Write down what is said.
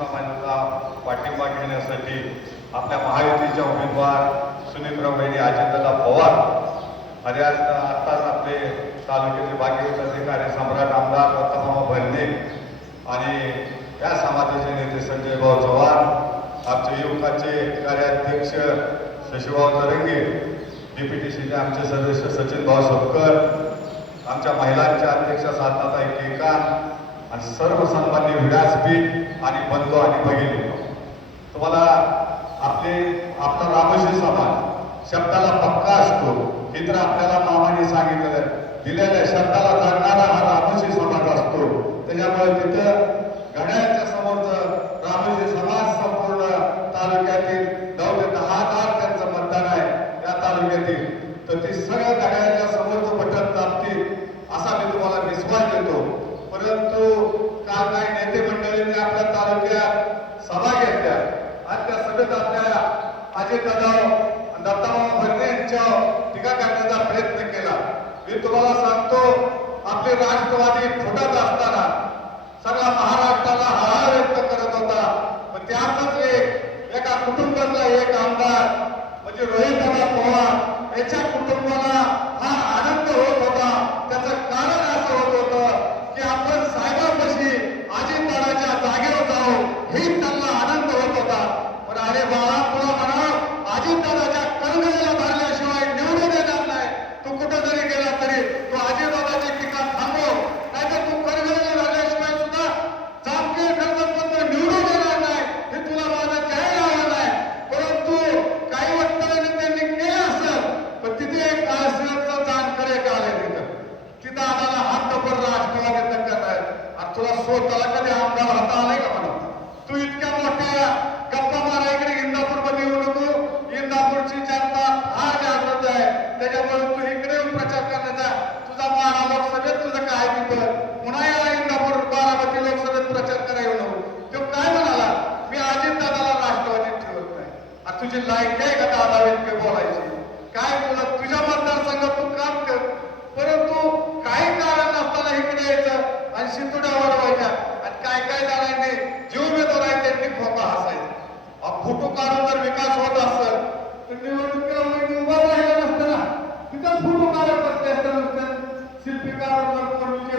समाजाला पाठिंबा घेण्यासाठी आपल्या महायुतीच्या उमेदवार सुनीलराव वैदी अजितदादा पवार आणि आज आत्ताच आपले तालुक्याचे भाग्यवत अधिकारी सम्राट आमदार दत्तामामा भरणे आणि या समाजाचे नेते संजय भाऊ चव्हाण आमचे युवकाचे कार्याध्यक्ष शशिभाऊ तरंगे डीपीटीसीचे आमचे सदस्य सचिन भाऊ सोपकर आमच्या महिलांच्या अध्यक्ष साधनाताई केकान आणि सर्व सन्मान्य व्यासपीठ आणि बंधू आणि भगिनी. तुम्हाला आपले आपला रामशी समाज शब्दाला पक्का असतो. हे तर आपल्याला मामाने सांगितलेलं दिलेल्या शब्दाला जाणणारा हा रामशी समाज असतो. त्याच्यामुळे तिथं घड्याळच्या समोरचं रामोशी समाज संपूर्ण तालुक्यातील नऊ ते दहा हजार त्यांचं मतदान आहे या तालुक्यातील तर ते सगळं घड्याळच्या समोरचं बटन दाबतील असा मी तुम्हाला विश्वास देतो परंतु काल काही नेते मंडळींनी आपल्या तालुक्यात सभा घेतल्या आणि त्या आपल्या अजित दादा दत्ताबाबा भरणे यांच्यावर टीका करण्याचा प्रयत्न केला. मी तुम्हाला सांगतो आपले राष्ट्रवादी फुटत असताना सगळा महाराष्ट्राला हा व्यक्त करत होता. पण त्यातच एक एका कुटुंबातला एक आमदार म्हणजे रोहित दादा पवार याच्या कुटुंबाला हा आनंद होत होता त्याचं कारण असं होत होतं की आपण साहेबांपाशी अजितदादाच्या जागेवर जाऊ ही त्यांना आनंद होत होता पण अरे बाळा तुला म्हणा अजितदादाच्या करगळ्याला धरल्याशिवाय निवडून येणार नाही तू कुठं जरी गेला तरी तू अजितदादाची टीका थांबव नाहीतर तू करगळ्याला धरल्याशिवाय सुद्धा जामखेड खर्च निवडून येणार नाही हे तुला माझं जाहीर आव्हान आहे परंतु काही वक्तव्याने त्यांनी केलं असेल पण तिथे एक काळसेचं जानकर एक आले तिथं तिथं आम्हाला हात वर राष्ट्रवादी टक्कर आहे आणि तुला स्वतःला कधी आमदार हाता आलाय का मला तू इतक्या मोठ्या गप्पा मारा इकडे इंदापूरमध्ये येऊ नको. इंदापूरची जनता हा जागृत आहे. त्याच्यामुळे तू इकडे येऊन प्रचार करण्याचा तुझा बारा लोकसभेत तुझं काय तिथं पुन्हा या इंदापूर बारामती लोकसभेत प्रचार करा येऊ नको. तो काय म्हणाला? मी अजित दादाला राष्ट्रवादीत ठेवत नाही. आणि तुझी लायक आहे का दादा इतके बोलायची? काय बोलत? तुझ्या मतदारसंघात तू काम कर. परंतु काही कारण नसताना इकडे यायचं. आणि शितुड्या वाढवायच्या आणि काय काय जणांनी जे उमेदवार आहेत त्यांनी खोका हसायचं. अहो, फोटो काढून जर विकास होत असेल तर निवडणुकीला उभा राहिला नसतं ना. तिथं फोटो काढत बसले असतं नुसतं. शिल्पीकार जर कोण